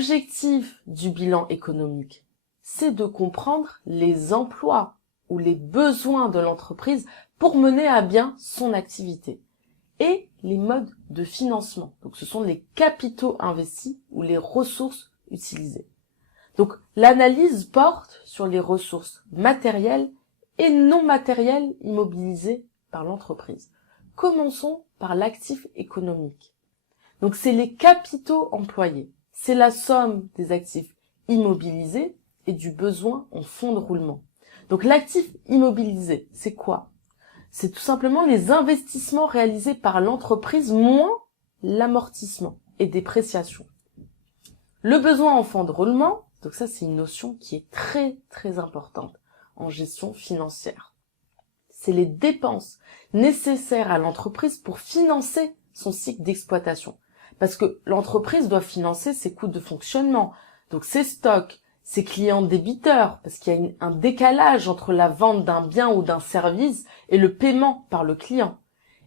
l'objectif du bilan économique, c'est de comprendre les emplois ou les besoins de l'entreprise pour mener à bien son activité et les modes de financement. Donc ce sont les capitaux investis ou les ressources utilisées. Donc l'analyse porte sur les ressources matérielles et non matérielles immobilisées par l'entreprise. Commençons par l'actif économique. Donc c'est les capitaux employés. C'est la somme des actifs immobilisés et du besoin en fonds de roulement. Donc l'actif immobilisé, c'est quoi? C'est tout simplement les investissements réalisés par l'entreprise moins l'amortissement et dépréciation. Le besoin en fonds de roulement, donc ça c'est une notion qui est très très importante en gestion financière. C'est les dépenses nécessaires à l'entreprise pour financer son cycle d'exploitation. Parce que l'entreprise doit financer ses coûts de fonctionnement, donc ses stocks, ses clients débiteurs, parce qu'il y a un décalage entre la vente d'un bien ou d'un service et le paiement par le client.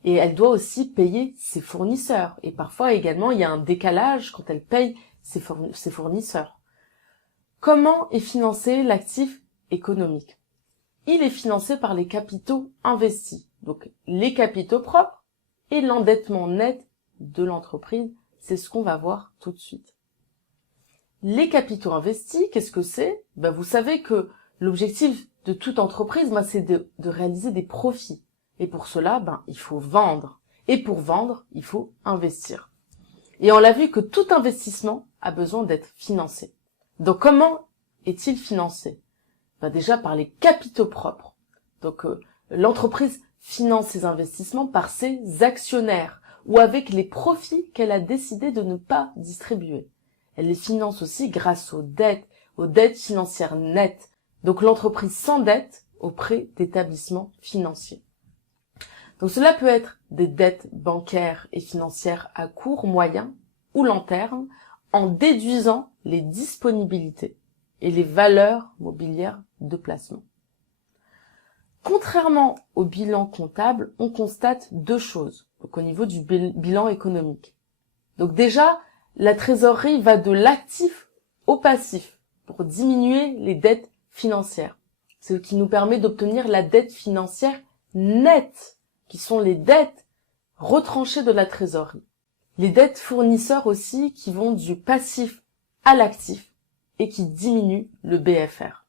Et elle doit aussi payer ses fournisseurs. Et parfois également, il y a un décalage quand elle paye ses fournisseurs. Comment est financé l'actif économique? Il est financé par les capitaux investis, donc les capitaux propres et l'endettement net de l'entreprise. C'est ce qu'on va voir tout de suite. Les capitaux investis, qu'est-ce que c'est? Vous savez que l'objectif de toute entreprise, c'est de réaliser des profits. Et pour cela, il faut vendre. Et pour vendre, il faut investir. Et on l'a vu que tout investissement a besoin d'être financé. Donc comment est-il financé? Déjà par les capitaux propres. Donc l'entreprise finance ses investissements par ses actionnaires ou avec les profits qu'elle a décidé de ne pas distribuer. Elle les finance aussi grâce aux dettes financières nettes. Donc l'entreprise s'endette auprès d'établissements financiers. Donc cela peut être des dettes bancaires et financières à court, moyen ou long terme en déduisant les disponibilités et les valeurs mobilières de placement. Contrairement au bilan comptable, on constate deux choses donc au niveau du bilan économique. Donc déjà, la trésorerie va de l'actif au passif pour diminuer les dettes financières. C'est ce qui nous permet d'obtenir la dette financière nette, qui sont les dettes retranchées de la trésorerie. Les dettes fournisseurs aussi qui vont du passif à l'actif et qui diminuent le BFR.